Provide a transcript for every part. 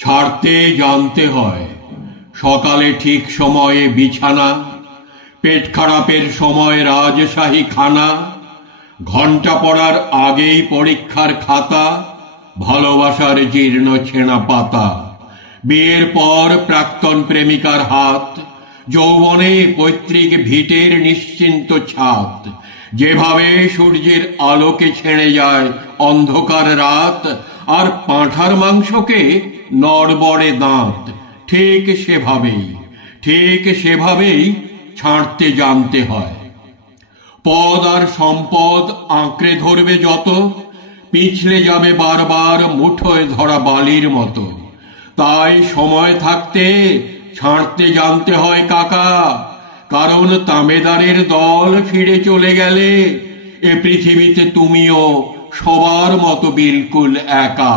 ছাড়তে জানতে হয়। সকালে ঠিক সময়ে বিছানা, পেট খারাপের সময় রাজশাহী খানা, ঘন্টা পড়ার আগেই পরীক্ষার খাতা, ভালোবাসার জীর্ণ ছেঁড়া পাতা, বিয়ের পর প্রাক্তন প্রেমিকার হাত, যৌবনে পৈতৃক ভিটের নিশ্চিন্ত ছাদ, যেভাবে সূর্যের আলোকে ছেড়ে যায় অন্ধকার রাত, আর পাঁঠার মাংসকে নড়বড়ে দাঁত, ঠিক সেভাবেই ছাড়তে জানতে হয়। পদ আর সম্পদ আঁকড়ে ধরবে যত, পিছলে যাবে বারবার মুঠোয় ধরা বালির মতো। তাই সময় থাকতে ছাড়তে জানতে হয় কাকা, কারণ তামেদারের দল ফিরে চলে গেলে এ পৃথিবীতে তুমিও সবার মতো বিলকুল একা।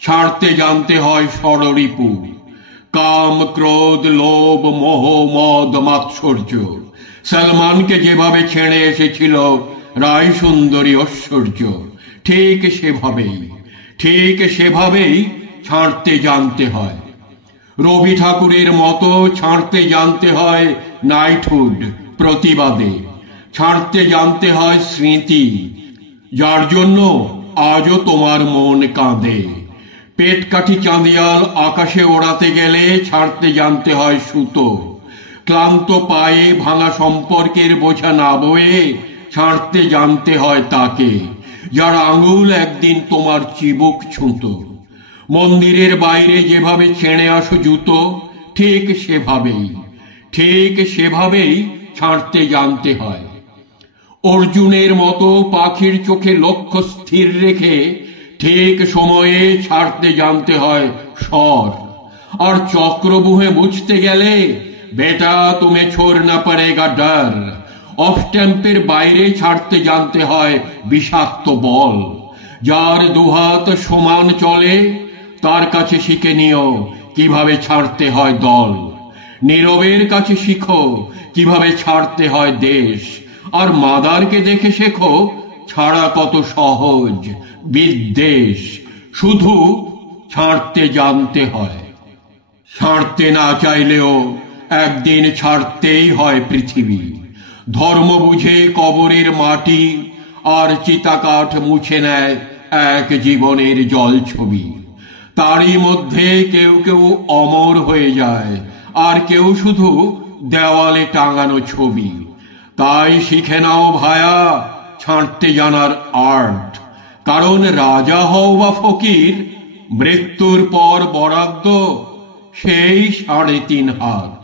ছাড়তে জানতে হয় ষড়রিপু, কাম ক্রোধ লোভ মোহ মদ মাৎসর্য। সলমানকে যেভাবে ছেড়ে এসেছিল রায় সুন্দরী ঐশ্বর্য, ঠিক সেভাবেই ছাড়তে জানতে হয়। রবি ঠাকুরের মতো ছাড়তে জানতে হয় নাইটহুড প্রতিবাদে, ছাড়তে জানতে হয় স্মৃতি, যার জন্য আজও তোমার মন কাঁদে। পেট কাঠি চাঁদিয়াল আকাশে ওড়াতে গেলে ছাড়তে জানতে হয় সুতো, ক্লান্ত পায়ে ভাঙা সম্পর্কের বোঝা না বয়ে ছাড়তে জানতে হয় তাকে, যার আঙুল একদিন তোমার চিবুক ছুঁতো। মন্দিরের বাইরে যেভাবে ছেড়ে আসো জুতো, ঠিক সেভাবেই ছাড়তে জানতে হয়। অর্জুনের মতো পাখির চোখে লক্ষ্য স্থির রেখে ঠিক সময়ে ছাড়তে জানতে হয় স্বর। আর চক্রবুহে বুঝতে গেলে বেটা তুমি ছোড়না পড়েগা ডর, অফ স্ট্যাম্পের বাইরে ছাড়তে জানতে হয় বিষাক্ত বল। যার দুহাত সমান চলে তার কাছে শিখে নিও কিভাবে ছাড়তে হয় দল। নীরবের কাছে শিখো কিভাবে ছাড়তে হয় দেশ, আর মাদারকে দেখে শেখো ছাড়া কত সহজ বিদ্বেষ। শুধু ছাড়তে জানতে হয়। ছাড়তে না চাইলেও একদিন ছাড়তেই হয় পৃথিবী। ধর্ম বুঝে কবরের মাটি আর চিতাকাঠ মুছে নেয় এক জীবনের জল ছবি। তারই মধ্যে কেউ কেউ অমর হয়ে যায়, আর কেউ শুধু দেওয়ালে টাঙানো ছবি। তাই শিখে নাও ভায়া ছাড়তে জানার আর্ট, কারণ রাজা হও বা ফকির, মৃত্যুর পর বরাদ্দ সেই ৩.৫ হাত।